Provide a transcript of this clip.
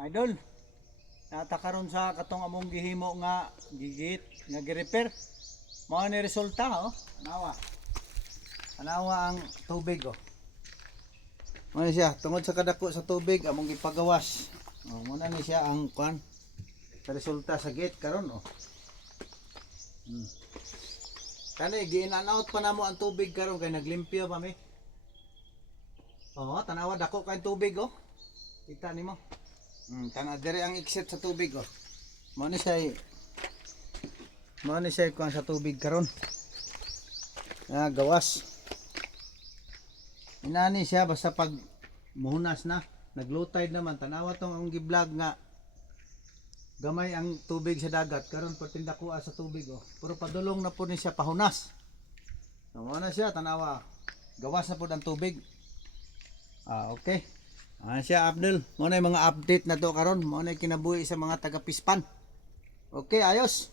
Idol, natakaron sa katong among gihimo nga gigit nga gi-repair. Mao ni resulta oh. Anawa. Anawa ang tubig oh. Mao ni siya tungod sa kadako sa tubig among gipagawas. Oh, mao na ni siya ang kwan. Sa resulta sa gate karon oh. Kani gi-in-out pa namo ang tubig karon kay naglimpyo pa mi. Oh, tanawa dako kay tubig oh. Kita nimo. Tana dire ang exit sa tubig oh. Mao ni siya kuan sa tubig karon. Gawas. Inani siya basta pag muhunas na, nag-low tide naman tanawa tong ang gi-vlog nga gamay ang tubig sa dagat karon patinda ko sa tubig oh. Pero padulong na po ni siya pahunas. Mao na siya tanawa. Gawas na po ang tubig. Okay. Siya Abdul, mo na yung mga update na to karon, mo na kinabuhi sa mga taga Pispan. Okay, ayos.